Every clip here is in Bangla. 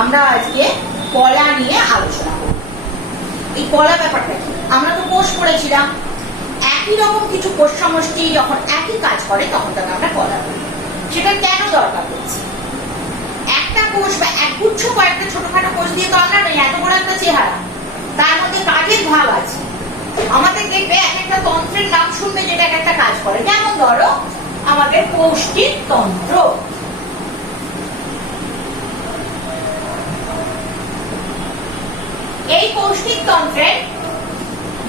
আমরা আজকে কলা নিয়ে আলোচনা করব। এই কলা ব্যাপারটা কি? আমরা তো কোষ পড়েছিলাম, একই রকম কিছু কোষ সমষ্টি যখন একই কাজ করে তখন তাকে আমরা কলা বলি। সেটা কেন দরকার পড়ছে? একটা কোষ বা একগুচ্ছ কয়েকটা ছোটখাটো কোষ দিয়ে তো আমরা এত বড় একটা চেহারা, তার মধ্যে কাজের ভাগ আছে। আমাদের দেখবে এক একটা তন্ত্রের নাম শুনবে যেটা এক একটা কাজ করে। যেমন ধরো আমাদের পৌষ্টিক তন্ত্র, এই পৌষ্টিক তন্ত্রের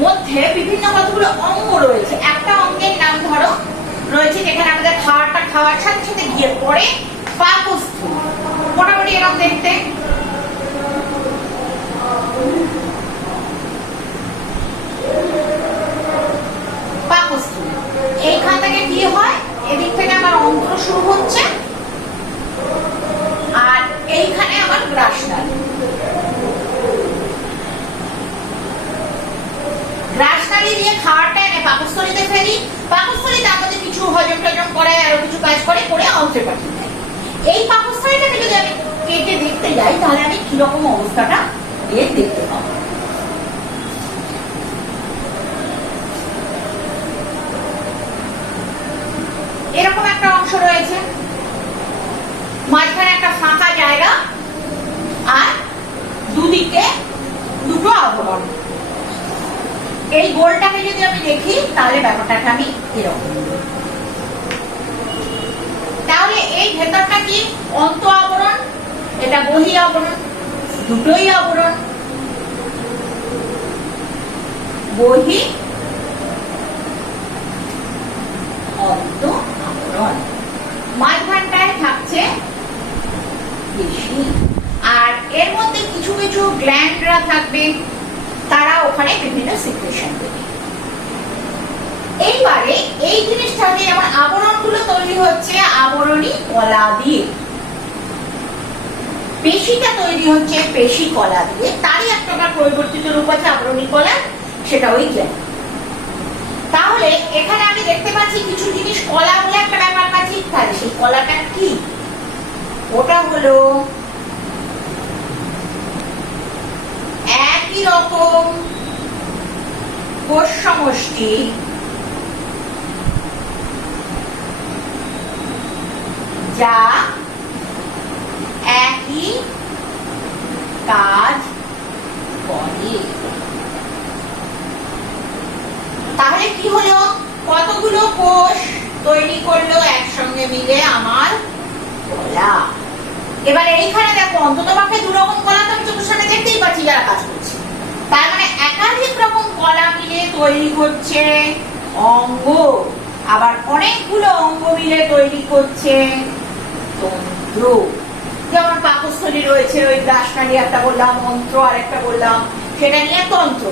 মধ্যে বিভিন্ন কতগুলো অঙ্গ রয়েছে। একটা অঙ্গের নাম ধরো রয়েছে যেখানে আমাদের খাওয়াটা খাওয়ার সাথে সাথে গিয়ে পড়ে পাকস্থলী, মোটামুটি এরকম দেখতে। পাকস্থলী এইখান থেকে কি হয়, এদিক থেকে আমার অন্ত্র শুরু হচ্ছে আর এইখানে আমার গ্রাসনালী। গ্রাসনালী দিয়ে খাওয়াটা এনে পাকস্থলীতে ফেলি, পাকস্থলীতে আমাদের কিছু হজম টজম করে, আরো কিছু কাজ করে করে অন্ত্রে পাঠিয়ে দেয়। এই পাকস্থলীটাকে যদি আমি কেটে দেখতে যাই তাহলে আমি কিরকম অবস্থাটা এর দেখতে পাবো। এরকম একটা অংশ রয়েছে, মাঝখানে একটা ফাঁকা জায়গা আর দুদিকে দুটো আবরণ। এই গোলটাকে যদি আমি দেখি তাহলে ব্যাপারটাকে আমি এরকম, তাহলে এই ভেতরটা কি অন্ত আবরণ, এটা বহি আবরণ, দুটোই আবরণ, বহি অন্ত আবরণ। মাঝখানটায় থাকছে পেশি, আর এর মধ্যে কিছু কিছু গ্ল্যান্ডরা থাকবে, তারা ওখানে বিভিন্ন সিক্রেশন দেবে। এইবারে এই জিনিসটা দিয়ে আমার আবরণগুলো তৈরি হচ্ছে আবরণী কলা দিয়ে, পেশিটা তৈরি হচ্ছে পেশি কলা দিয়ে। তারই একটা পরিবর্তিত রূপ আছে আবরণী কলা, সেটা ওই গ্ল্যান্ড। তাহলে এখানে আমি দেখতে পাচ্ছি কিছু জিনিস কলা বলে একটা ব্যাপার পাচ্ছি, তাহলে সেই কলাটা কি? ওটা হলো একই রকম কোষ সমষ্টি যা একই কাজ করে। তাহলে কি হলো, কতগুলো কোষ তৈরি করলো একসঙ্গে মিলে আমার কলা। এবার এইখানে দেখো অন্তত পক্ষে দু রকম কলা তো আমি চোখের সামনে দেখতেই পাচ্ছি যারা কাজ করছে। তার মানে একাধিক রকম কলা মিলে তৈরি হচ্ছে অঙ্গ, আবার অনেকগুলো অঙ্গ মিলে তৈরি করছে তন্ত্র। যেমন পাকস্থলী রয়েছে, ওই গ্রাসনালী একটা বললাম, অন্ত্র আর একটা বললাম, সেটা নিয়ে তন্ত্র।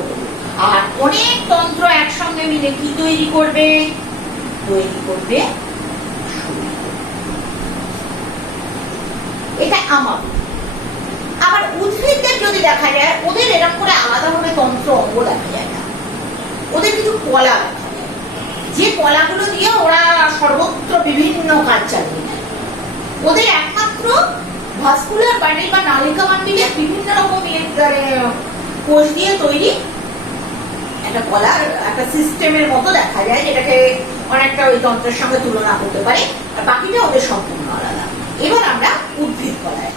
আর অনেক তন্ত্র একসঙ্গে মিলে কি তৈরি করবে? তৈরি করবে এটা আমার। আবার উদ্ভিদদের যদি দেখা যায়, ওদের এরকম করে আলাদাভাবে তন্ত্র অঙ্গ দেখা যায় না, ওদের কিছু কলা দেখা যায়, যে কলাগুলো দিয়ে ওরা সর্বত্র বিভিন্ন কাজ চালিয়ে নেয়। ওদের একমাত্র ভাস্কুলার বান্ডিল বা নালিকা বান্ডিলে বিভিন্ন রকম কোষ দিয়ে তৈরি একটা কলার একটা সিস্টেমের মতো দেখা যায়, যেটাকে অনেকটা ওই তন্ত্রের সঙ্গে তুলনা করতে পারে, আর বাকিটা ওদের সম্পূর্ণ আলাদা। এবার আমরা উদ্ভিদ কলায়,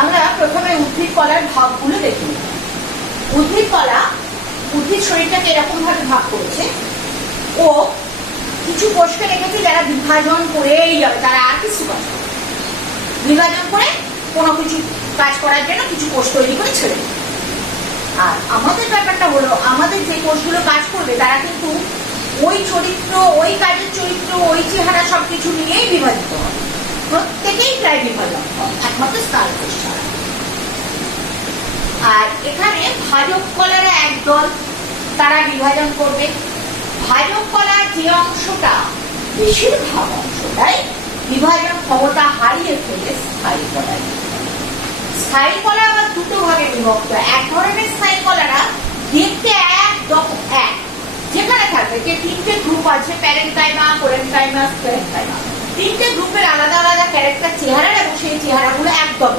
আমরা প্রথমে উদ্ভিদ কলার ভাগগুলো দেখি। উদ্ভিদ কলা উদ্ভিদ শরীরটাকে এরকম ভাবে ভাগ করেছে, ও কিছু কোষকে রেখেছে যারা বিভাজন করেই যাবে, তারা আর কিছু কাজ করে বিভাজন করে কোনো কিছু কাজ করার জন্য কিছু কোষ তৈরি করে ছেড়ে। আর আমাদের ব্যাপারটা হলো, আমাদের যে কোষগুলো কাজ করবে তারা কিন্তু ওই চরিত্র, ওই কাজের চরিত্র, ওই চেহারা সবকিছু নিয়েই বিভাজিত হয়, প্রত্যেকেই প্রায় বিভাজন হয়, একমাত্র স্থান কোষ ছাড়া। আর এখানে ভাজক কলারা একদল, তারা বিভাজন করবে। ভাজক কলার যে অংশটা, বেশিরভাগ অংশটাই বিভাজন ক্ষমতা হারিয়ে ফেলে স্থায়ী কলায়। স্থায়ী কলা আবার দুটো ভাগে বিভক্ত। এক ধরনের স্থায়ী কলারা দেখতে একদম এক, যেখানে থাকবে যে তিনটে গ্রুপ আছে, প্যারেনকাইমা, কোরেনকাইমা, স্ক্লেরেনকাইমা, তিনটে গ্রুপের আলাদা আলাদা ক্যারেক্টার, চেহারার এবং একদম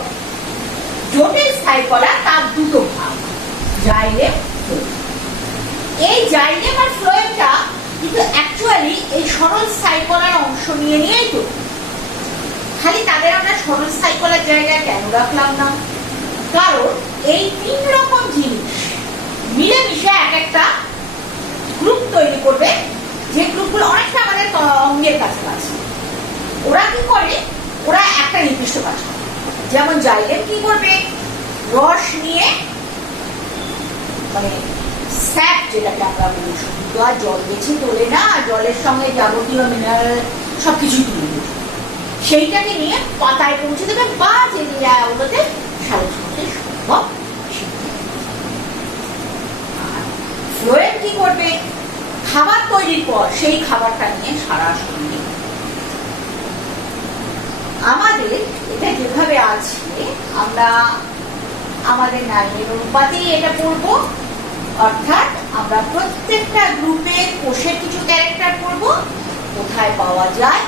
জটিল স্থায়ী কলা তার দুটো ভাগ, জাইলেম, ফ্লোয়েম। এই জাইলেম আর ফ্লোয়েমটা কিন্তু অ্যাকচুয়ালি এই সরল স্থায়ী কলার অংশ নিয়েই তো। খালি তাদের আমরা সরল স্থায়ী কলার জায়গায় কেন রাখলাম না? কারণ এই 3 রকম জিনিস মিলেমিশে এক একটা গ্রুপ তৈরি করবে, যে গ্রুপগুলো অনেকটা আমাদের অঙ্গের কাছাকাছি। ওরা কি করে? ওরা একটা নির্দিষ্ট কাজ করে। যেমন জাইলেম কি করবে? রস নিয়ে, মানে স্যাপ যেটাকে আমরা বলি, শুধু আর জল বেছে তোলে না, জলের সঙ্গে যাবতীয় মিনারেল সবকিছু তুলে দেবে, সেইটাকে নিয়ে পাতায় পৌঁছে দেবে বা যে জায়গাগুলোতে সালোক সংশ্লেষ সম্ভব। ফ্লোয়েম কি করবে? খাবার তৈরির পর সেই খাবারটা নিয়ে সারা শরীরে। আমাদের এটা যেভাবে আছে, আমরা আমাদের নাইনের অনুপাতে এটা পড়বো, অর্থাৎ আমরা প্রত্যেকটা গ্রুপে কোষের কিছু ক্যারেক্টার পড়বো, কোথায় পাওয়া যায়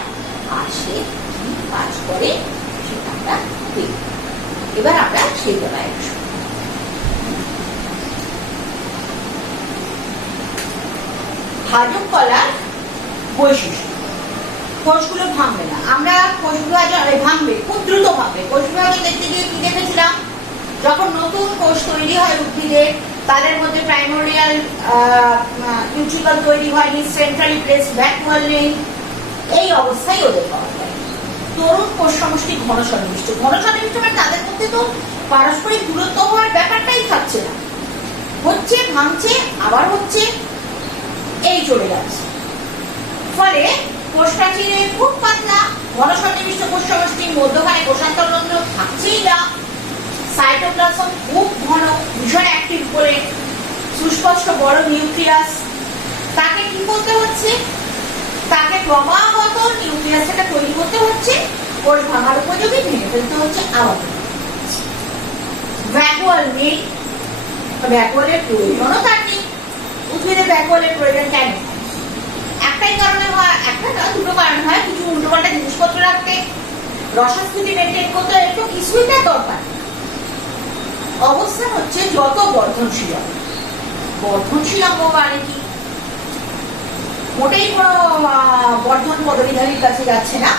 আর সে কি কাজ করে সেটা আমরা দেখব। এবার আমরা সেই জায়গায় আসবো। ভাজক কলার বৈশিষ্ট্য। কোষগুলো ভাঙবে না, আমরা কোষ বিভাজন ভাঙবে, খুব দ্রুত ভাঙবে। কোষ বিভাজন দেখতে গিয়ে কি দেখেছিলাম? যখন নতুন কোষ তৈরি হয় উদ্ভিদের, তাদের মধ্যে প্রাইমোরিয়াল নিউট্রিকল তৈরি হয়নি, সেন্ট্রালি প্লেসড ভ্যাকুয়াল নেই, এই অবস্থায় ওদের পাওয়া যায়। তরুণ কোষ সমষ্টি ঘন সন্নিবিষ্ট। ঘন সন্নিবিষ্ট মানে তাদের মধ্যে তো পারস্পরিক দূরত্ব হওয়ার ব্যাপারটাই থাকছে না, হচ্ছে, ভাঙছে, আবার হচ্ছে, এই চলে যাচ্ছে। ফলে কোষটা চিরে খুব পাতলা, ঘন সন্নিবিষ্ট কোষ সমষ্টির মধ্যখানে কোষান্তররন্ধ্র থাকছেই না। সাইটোপ্লাজম খুব ঘন, ভীষণ অ্যাক্টিভ করে, সুস্পষ্ট বড় নিউক্লিয়াস। তাকে কি করতে হচ্ছে? তাকে ক্রমাগত নিউক্লিয়াসটা তৈরি করতে হচ্ছে, কোষ ভাঙার উপযোগী ভেঙে ফেলতে হচ্ছে, আবার ভ্যাকুয়াল নেই, ভ্যাকুয়ালের প্রয়োজনও তার নেই। উদ্ভিদের ভ্যাকুয়ালের প্রয়োজন কেন? একটাই কারণে হয়, একটা না দুটো কারণ হয়। কিছু উল্টোপাল্টা জিনিসপত্র রাখতে, রসস্থিতি মেনটেন করতে একটু কিছুই না দরকার। অবস্থান হচ্ছে যত বর্ধনশীল অঙ্গ। বর্ধনশীল অঙ্গ মানে কি? মোটেই কোনো বর্ধন পদবিধানীর কাছে যাচ্ছে না।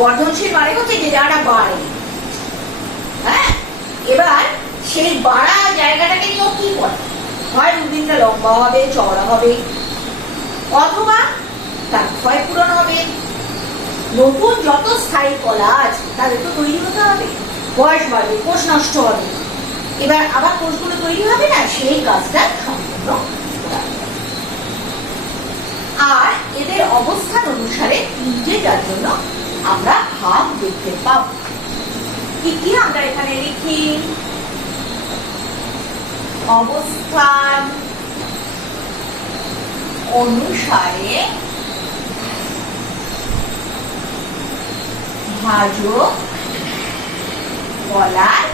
বর্ধনশীল মানে হচ্ছে যে জায়গাটা বাড়ে। হ্যাঁ, এবার সেই বাড়া জায়গাটাকে নিয়েও কি করে? হয় উদ্ভিদটা লম্বা হবে, চওড়া হবে, অথবা তার ক্ষয়পূরণ হবে। নতুন যত স্থায়ী কলা আছে তাদের তো তৈরি হতে হবে, বয়স বাড়বে, কোষ নষ্ট হবে, এবার আবার কোষগুলো তৈরি হবে না, সেই কাজটা সম্পূর্ণ করা হবে। আর এদের অবস্থান অনুসারে তিনটে, যার জন্য আমরা ভাগ দেখতে পাবো। কি কি আমরা এখানে লিখি? অবস্থান অনুসারে ভাজক কলার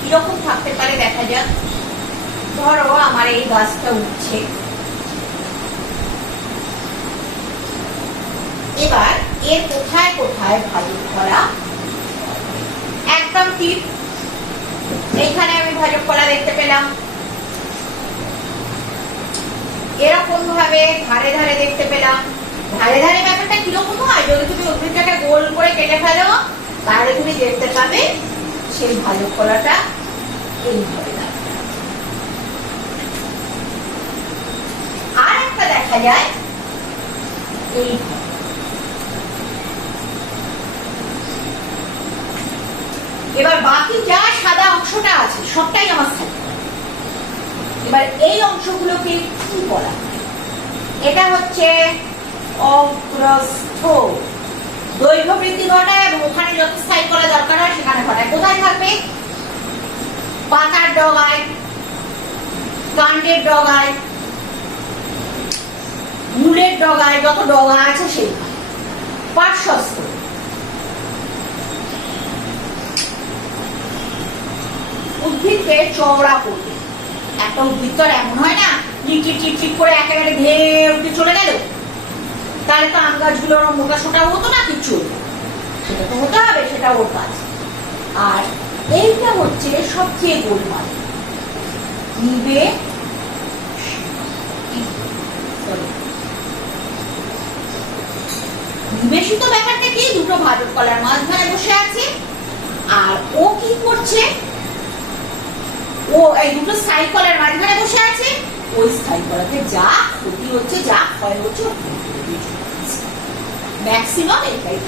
কিরকম থাকতে পারে দেখা যাক। ধরো আমার এই গাছটা উঠছে, এবার এর কোথায় কোথায় ভাজক কলা? একদম ঠিক এইখানে আমি ভাজক কলা দেখতে পেলাম। এরকম ভাবে ধারে ধারে দেখতে পেলাম। ধারে ধারে ব্যাপারটা কিরকম হয়? যদি তুমি উদ্ভিদটাকে গোল করে কেটে ফেলো, তাহলে তুমি দেখতে পাবে সেই ভাজক কলাটা এইভাবে। আর একটা দেখা যায় এইভাবে। এবার বাকি যা সাদা অংশটা আছে সবটাই আমার থাকবে। এবার এই অংশগুলোকে কি বলা হয়? এটা হচ্ছে অগ্রস্থ। দৈর্ঘ্য বৃদ্ধি ঘটায় এবং ওখানে যত স্থায়ী করা দরকার হয় সেখানে ঘটায়। কোথায় থাকবে? পাতার ডগায়, কাণ্ডের ডগায়, মূলের ডগায়, যত ডগা আছে সেইখানে। পার্শ্বস্থ উদ্ভিদকে চওড়া করবে। একটা উদ্ভিদ তো এমন হয় না চিট করে একেবারে ধেয়ে উঠে চলে গেল, তাহলে তো আম গাছগুলোর মোটা সোটা হতো না, কিচ্ছু সেটা তো হতে হবে, সেটা ওর কাজ। আর এইটা হচ্ছে সবচেয়ে গোলমাল, নিবে নিবেশিত ব্যাপারটা কি, দুটো ভাজক কলার মাঝখানে বসে আছে। আর ও কি করছে, ও এই দুটো স্থায়ী কলার মাঝখানে বসে আছে। ওই স্থায়ী কলাতে যা ক্ষতি হচ্ছে, যা ক্ষয় হচ্ছে, ম্যাক্সিমাম এটাই।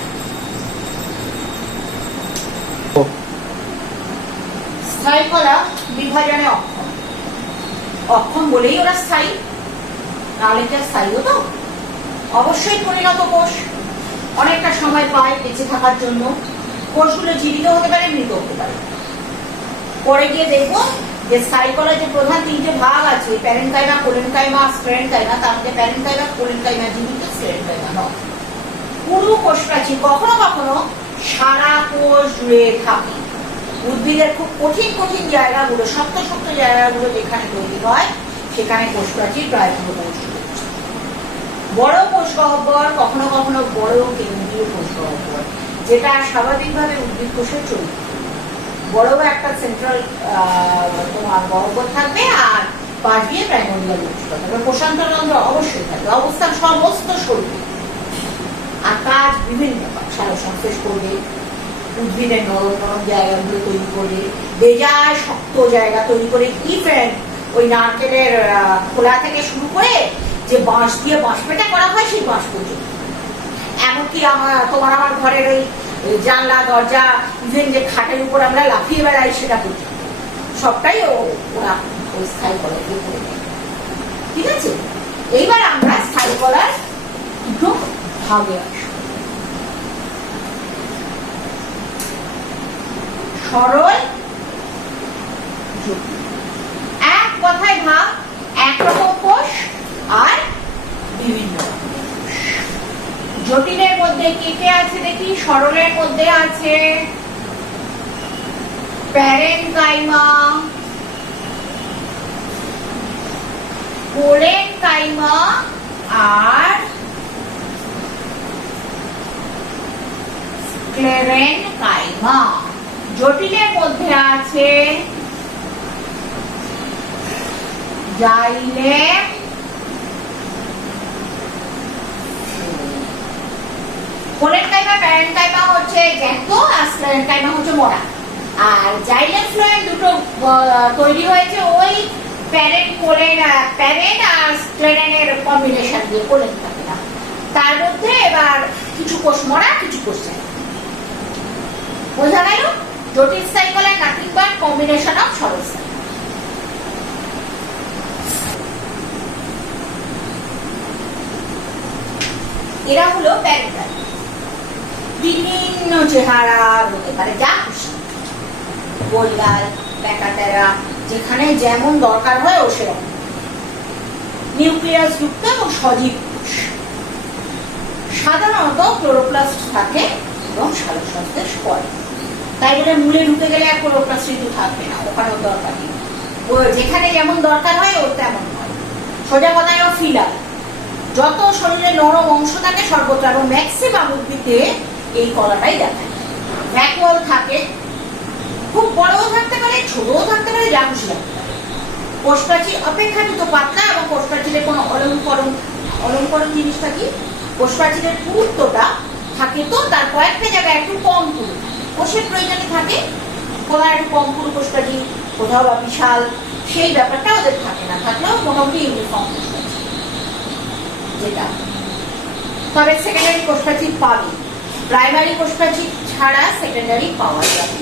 স্থায়ী কলা বিভাজনে অক্ষম, অক্ষম বলেই ওরা স্থায়ী, নাহলে কি স্থায়ী হতো? অবশ্যই পরিণত কোষ অনেকটা সময় পায় বেঁচে থাকার জন্য। কোষগুলো জীবিত হতে পারে, মৃত হতে পারে। পরে গিয়ে দেখবো যে স্থায়ী কলার যে প্রধান তিনটে ভাগ আছে, প্যারেনকাইমা, কোলেনকাইমা, স্ক্লেরেনকাইমা, তার মধ্যে প্যারেনকাইমা, কোলেনকাইমা জীবিত, স্ক্লেরেনকাইমা নয়। পুরো কোষ প্রাচীর কখনো কখনো সারা কোষ জুড়ে থাকে। উদ্ভিদের খুব কঠিন কঠিন জায়গাগুলো, শক্ত শক্ত জায়গাগুলো যেখানে তৈরি হয়, সেখানে কোষ প্রাচীর প্রায় পুরো বড় কোষ গহ্বর, কখনো কখনো বড় কেন্দ্রীয় কোষ গহ্বর, যেটা স্বাভাবিকভাবে উদ্ভিদ কোষের চরিত্র। বড় একটা সেন্ট্রাল তোমার গহ্বর থাকবে, আর পাশ দিয়ে প্রাইমোর্ডিয়াল উৎস থাকবে। প্রশান্ততন্ত্র অবশ্যই থাকবে, অবস্থান সমস্ত শরীরে। আর কাজ বিভিন্ন, সারা সংশ্লেষ করবে, উদ্ভিদের নরম নরম জায়গাগুলো তৈরি করে, বেজায় শক্ত জায়গা তৈরি করে, ইভেন ওই নারকেলের খোলা থেকে শুরু করে যে বাঁশ দিয়ে বাঁশ পেটা করা হয়, সেই বাঁশ পর্যন্ত। এমনকি তোমার আমার ঘরের ওই জানলা দরজা, ইভেন যে খাটের উপর আমরা লাফিয়ে বেড়াই, সেটা পর্যন্ত সবটাই ওরা ওই স্থায়ী কলার দিয়ে করে দেয়। ঠিক আছে, এইবার আমরা স্থায়ী কলার দুটো ভাগে আসবো। সরল, জটিল। এক কথায় ভাগ, একরকম কোষ আর বিভিন্ন। জটিলের মধ্যে কে কে আছে দেখি। সরলের মধ্যে আছে প্যারেনকাইমা, কোলেনকাইমা আর স্ক্লেরেনকাইমা। জটিলের মধ্যে আছে জাইলেম, কোলেনকাইমা প্যারেনকাইমা হচ্ছে জ্যান্ত, আর স্ক্লেরেনকাইমা হচ্ছে মোড়া। আর জাইলেম ফ্লোয়েম দুটো তৈরি হয়েছে ওই প্যারেন আর স্ক্লেরেনের কম্বিনেশন দিয়ে কোলেনকাইমা। তার মধ্যে এবার কিছু কোষ মোড়া, কিছু কোষ জ্যান্ত। বোঝা গেল? জটিল স্থায়ী কলার নাথিং বাট কম্বিনেশন অফ সরল স্থায়ী। এরা হলো প্যারেনকাইমা। বিভিন্ন চেহারার হতে পারে, যা খুশি, গোলগাল, প্যাকাটেরা, যেখানে যেমন দরকার হয় ও সেরকম। নিউক্লিয়াস যুক্ত এবং সজীব কোষ। সাধারণত ক্লোরোপ্লাস্ট থাকে এবং সালোকসংশ্লেষ করে। তাই বলে মূলে ঢুকে গেলে আর ক্লোরোপ্লাস্ট কিন্তু থাকবে না, ওখানেও দরকার নেই। ও যেখানে যেমন দরকার হয় ওর তেমন হয়। সোজা কথায় ও ফিলার। যত শরীরে নরম অংশ থাকে সর্বত্র, এবং ম্যাক্সিমাম উদ্ভিদে এই কলাটাই দেখা যায়। ভ্যাকুয়াল থাকে, খুব বড়ও থাকতে পারে, ছোটও থাকতে পারে, যা খুশি থাকতে পারে। কোষপ্রাচীর অপেক্ষাকৃত পাতলা, এবং কোষপ্রাচীরের কোনো অলঙ্করণ জিনিসটা কি, কোষপ্রাচীরের পুরুত্বটা থাকে তো তার কয়েকটা জায়গায় একটু কম পুরু, কোষের প্রয়োজনে থাকে। কোথাও একটু কম পুরু কোষপ্রাচীর, কোথাও বা বিশাল, সেই ব্যাপারটা ওদের থাকে না, থাকলেও মোটামুটি ইউনিফর্ম কোষপ্রাচীর যেটা। তবে সেকেন্ডারি কোষপ্রাচীর পাবে, প্রাইমারি কোষপ্রাচীর ছাড়া সেকেন্ডারি পাওয়া যাবে।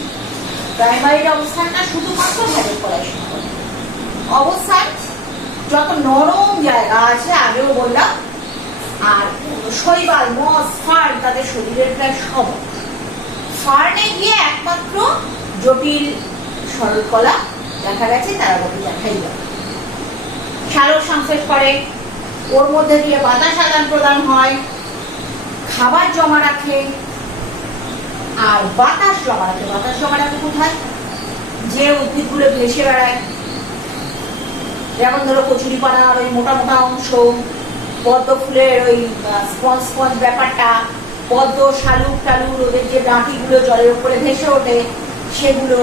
প্রাইমারির অবস্থানটা শুধুমাত্র ভাজক কলার সঙ্গে অবস্থান, যত নরম জায়গা আছে আগেও বললাম, আর শৈবাল, মস, ফার্ন তাদের শরীরের প্রায় সব। ফার্নে গিয়ে একমাত্র জটিল সরল কলা দেখা গেছে, তারা বলে দেখাই যাবে। সালোক সংশ্লেষ করে, ওর মধ্যে দিয়ে বাতাস আদান প্রদান হয়, খাবার জমা রাখে, আর বাতাস জমা রাখে। বাতাস জমা রাখে কোথায়? যে উদ্ভিদগুলো ভেসে বেড়ায়, যেমন ধরো কচুরিপানার ওই মোটা মোটা অংশ, পদ্ম ফুলের ওই স্পঞ্জ স্পঞ্জ ব্যাপারটা, পদ্ম, শালুক টালুক, ওদের যে ডাঁটিগুলো জলের উপরে ভেসে ওঠে, সেগুলো।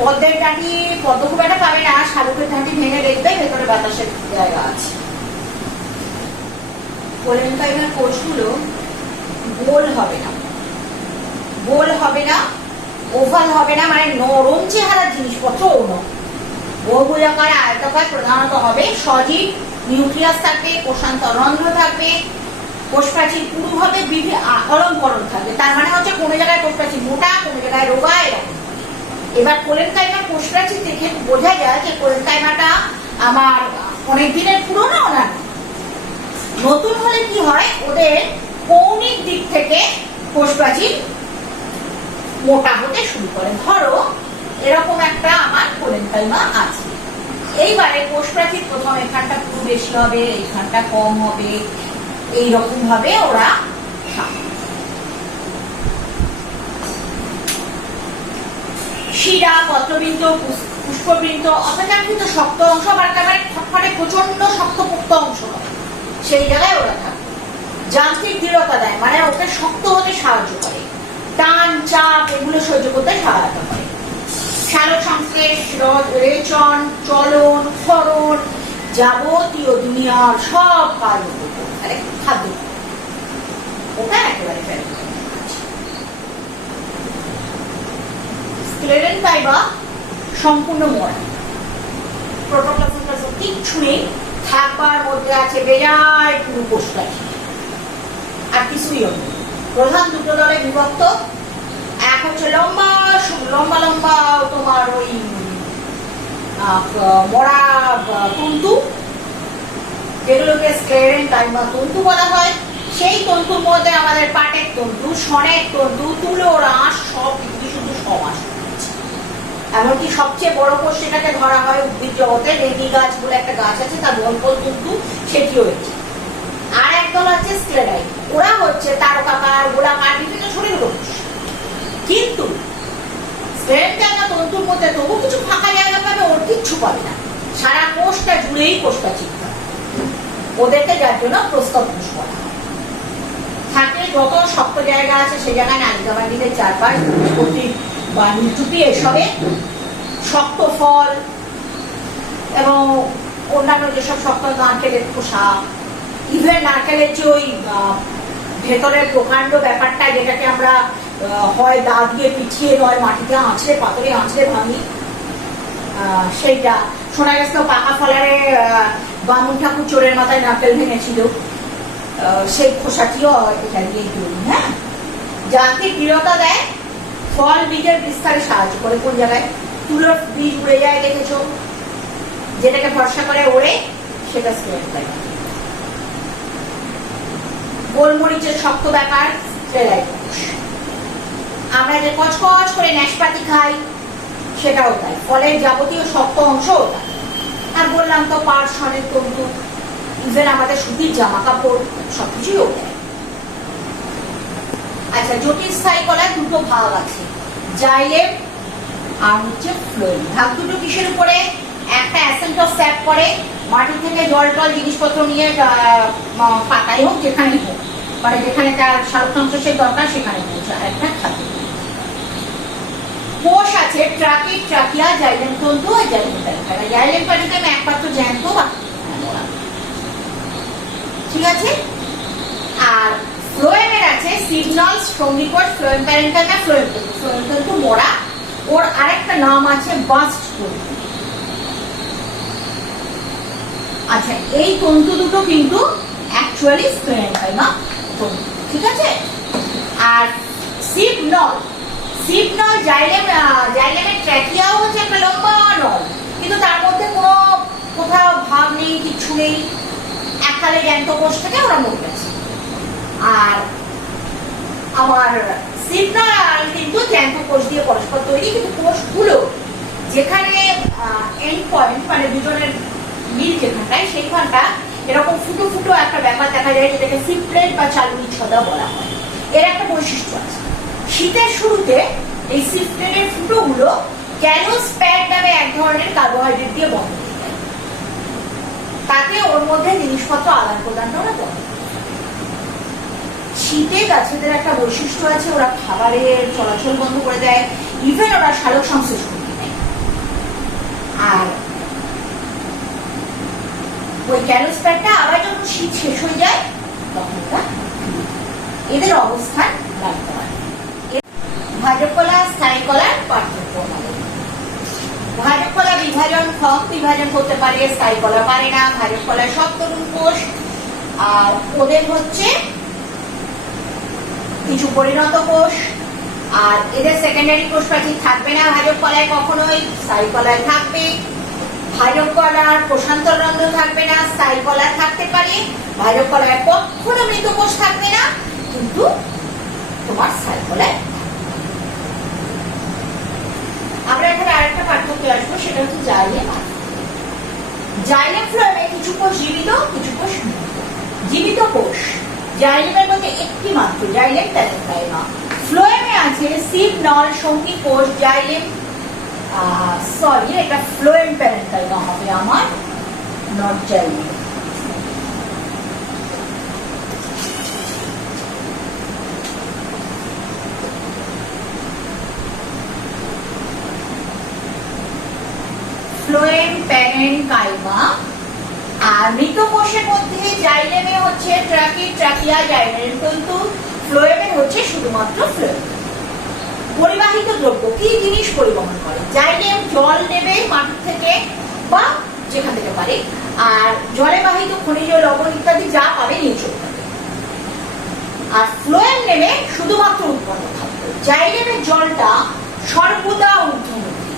পদ্মের ডাঁটি, পদ্ম খুব একটা পাবে না, শালুকের ডাঁটি ভেঙে দেখবে ভেতরে বাতাসের জায়গা আছে। কোলেনকাইমার কোষগুলো গোল হবে না, গোল হবে না, ওভাল হবে না, মানে নরম চেহারার জিনিসপত্র গোলাকার আয়তাকার প্রধানত হবে। সজীব নিউক্লিয়াস থাকবে, কোষান্তরন্ধ্র থাকবে, কোষপ্রাচীর পুরু হবে, অলঙ্করণ থাকবে। তার মানে হচ্ছে কোনো জায়গায় কোষপ্রাচীর মোটা, কোনো জায়গায় রোগা, এরকম। এবার কোলেনকাইমার কোষপ্রাচীর দেখে বোঝা যায় যে কোলেনকাইমাটা আমার অনেক দিনের পুরনো না নতুন। হলে কি হয়, ওদের কৌণিক দিক থেকে কোষপ্রাচীর মোটা হতে শুরু করে। ধরো এরকম একটা আমার কোলেনকাইমা আছে, এইবারে কোষপ্রাচীর প্রথম এখানটা পুরো বেশি হবে, এখানটা কম হবে, এইরকম ভাবে ওরা শিরা, পত্রবৃন্ত, পুষ্পবৃন্ত, অপেক্ষাকৃত শক্ত অংশ, আবার একেবারে খটখটে প্রচন্ড শক্তপোক্ত অংশ হয়, সেই জায়গায় ওরা থাকে। যান্ত্রিক দৃঢ়তা দেয়, মানে ওকে শক্ত হতে সাহায্য করে, টান, চাপ এগুলো সহ্য করতে সহায়তা করে। সালোক সংশ্লেষ, রেচন, চলন, ক্ষরণ, যাবতীয় দুনিয়ার সব কাজ খাদ্য ওটা একেবারে ফেলে। স্ক্লেরেনকাইমা সম্পূর্ণ মরা, প্রোটোপ্লাজম কিচ্ছু নেই, থাকবার মধ্যে আছে বেজায় পুরো কোষপ্রাচীর, আর কিছুই হবে। প্রধান দুটো দলে বিভক্ত, এক হচ্ছে লম্বা লম্বা লম্বা তোমার ওই মরা তন্তু, যেগুলোকে স্ক্লেরেনকাইমা তন্তু বলা হয়। সেই তন্তুর মধ্যে আমাদের পাটের তন্তু, ষণের তন্তু, তুলোরাস সব কিছু শুধু সমাস। এমনকি সবচেয়ে বড় কোষ সেটাকে ধরা হয় উদ্ভিদ জগতে, রেডি গাছ বলে একটা গাছ আছে, তার বলপল তন্তু, সেটিও হচ্ছে। আর একদল আছে স্ক্লেরাইড, ওরা হচ্ছে তারকাকার, গোলাকার, বিভিন্ন শরীর কোষ। কিন্তু স্ক্লেরেনকাইমা তন্তুর মধ্যে তবু কিছু ফাঁকা জায়গা পাবে, ওর কিচ্ছু পাবে না, সারা কোষটা জুড়েই কোষপ্রাচীর ওদেরকে, যার জন্য প্রস্তর কোষ বলা হয়। থাকে যত শক্ত জায়গা আছে সেই জায়গায় নালিকা বান্ডিলের চারপাশ বা নিচুপি এসবে শক্ত ফল এবং অন্যান্য যেসব শক্ত নারকেলের খোসা, ইভেন নারকেলের যে ওই ভেতরের প্রকাণ্ড ব্যাপারটা, যেটাকে আমরা হয় দা দিয়ে পিছিয়ে নয় মাটিতে আঁচড়ে, পাথরে আঁচড়ে ভাঙি, সেইটা শোনা গেছে। পাকা ফলারে বামুন ঠাকুর চোরের মাথায় নারকেল ভেঙেছিল, সেই খোসাটিও এটা দিয়ে তৈরি। হ্যাঁ, যান্ত্রিক দৃঢ়তা দেয়, ফল বীজের বিস্তারে সাহায্য করে। কোন জায়গায় তুলোর বীজ উড়ে যায় দেখেছো, যেটাকে ভরসা করে ওড়ে, সেটা স্ক্লেরেনকাইমা। গোলমরিচের শক্ত ব্যাপার স্ক্লেরাইড। আমরা যে কচকচ করে নাশপাতি খাই সেটাও তাই, ফলের যাবতীয় শক্ত অংশ ওটা। আর বললাম তো পাট, ষণের তন্তু, ইভেন আমাদের সুতির জামা কাপড় সবকিছুই ওটা। আচ্ছা, জটিল স্থায়ী কলার দুটো ভাগ আছে, জাইলেম আর হচ্ছে ফ্লোয়েম। ভাগ দুটো কিসের উপরে? একটা অ্যাসেন্ট অফ স্যাপ করে, মাটি থেকে জল টল জিনিসপত্র নিয়ে পাতায় হোক যেখানে হোক, মানে যেখানে তার সালোক সংশ্লেষের দরকার সেখানে পৌঁছায়। একটা খাদ্য কোষ আছে, ট্রাকিড, ট্রাকিয়া, জাইলেম তন্তু আর জাইলেম প্যারেনকাইমা। জাইলেম প্যারেনকাইমা একমাত্র জ্যান্ত বা ঠিক আছে। আর ফ্লোয়েমের আছে সিগনালস, সঙ্গীকোষ, ফ্লোয়েম প্যারেনকাইমা, ফ্লোয়েম তন্তু। ফ্লোয়েম তন্তু মোড়া, ওর আরেকটা নাম আছে বাস্ট তন্তু। আচ্ছা, এই তন্তু দুটো কিন্তু অ্যাকচুয়ালি স্ক্লেরেনকাইমা তন্তু, ঠিক আছে। আর সিগনাল, সিগনাল জাইলেমের ট্র্যাকিয়াও হচ্ছে একটা লম্বা নল, কিন্তু তার মধ্যে কোনো কোথাও ভাব নেই, কিছু নেই, এককালে জ্যান্ত কোষ থেকে ওরা মরে গেছে। আর আমার সিগনাল কিন্তু জ্যান্ত কোষ দিয়ে পরস্পর তৈরি, কিন্তু কোষগুলো যেখানে এন্ড পয়েন্ট, মানে দুজনের মিল যেখানটায়, সেইখানটা এরকম ফুটো ফুটো একটা ব্যাপার দেখা যায়, যেটাকে সিপ্লেট বা চালুনি ছদা বলা হয়। এর একটা বৈশিষ্ট্য আছে, শীতের শুরুতে এই সিপ্লেটের ফুটোগুলো ক্যালোস প্যাড নামে এক ধরনের কার্বোহাইড্রেট দিয়ে বন্ধ হয়ে যায়, তাতে ওর মধ্যে জিনিসপত্র আদান প্রদানটা ওরা বন্ধ। শীতে গাছেদের একটা বৈশিষ্ট্য আছে, ওরা খাবারের চলাচল বন্ধ করে দেয়, ইভেন ওরা সালোক সংশ্লেষ করতে দেয়। আর ওই ক্যালোস্প্যাডটা আবার যখন শীত শেষ হয়ে যায় তখন ওরা এদের অবস্থান রাখতে পারে। ভাজক কলা স্থায়ী কলার পার্থক্য আমাদের। ভাজক কলা বিভাজন বিভাজন করতে পারে, স্থায়ী কলা পারে না। ভাজক কলায় সব তরুণ কোষ, আর ওদের হচ্ছে কিছু পরিণত কোষ, আর এদের সেকেন্ডারি কোষ প্রাচীর থাকবে না ভাজক কলায় কখনোই, স্থায়ী কলায় থাকবে। ভাজক কলার কোষান্তর রন্ধ্র থাকবে না, স্থায়ী কলায় থাকতে পারে। ভাজক কলায় কখনো মৃত কোষ থাকবে না, কিন্তু তোমার স্থায়ী কলায়। আমরা এখানে আরেকটা পার্থক্য আসবো, সেটা হচ্ছে জাইলেম। জাইলেম ফ্লোয়েমে কিছু কোষ জীবিত, কিছু কোষ মৃত। জীবিত কোষ জাইলেমের মধ্যে একটি মাত্র, জাইলেম প্যারেনকাইমা। ফ্লোয়েমে আছে সিভ নল সঙ্গী কোষ, জাইলেম সরি এটা ফ্লোয়েম প্যারেনকাইমা হবে আমার, নট জাইলেম। Phloem parenchyma. আর মৃত কোষের মধ্যে জাইলেমে হচ্ছে ট্রাকিয়া জাইলেম তন্তু, ফ্লোয়েমে হচ্ছে শুধুমাত্র ফ্লোয়েম। পরিবাহিত দ্রব্য কি জিনিস পরিবহন করে? জাইলেম জল নেবে মাটি থেকে বা যেখান থেকে পারে, আর জলে বাহিত খনিজ লবণ ইত্যাদি যা পাবে নিয়ে চলে যাবে। আর ফ্লোয়েম নেবে শুধুমাত্র উৎপন্ন থাকবে। জাইলেমের জলটা সর্বদা ঊর্ধ্বমুখী,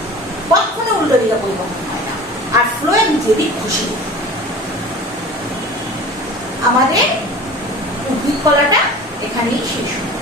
কখনো উল্টো দিকে পরিবহন হয় না। আর ফ্লোয়েম যেদিক খুশি। আমাদের উদ্ভিদ কলাটা এখানেই শেষ হয়।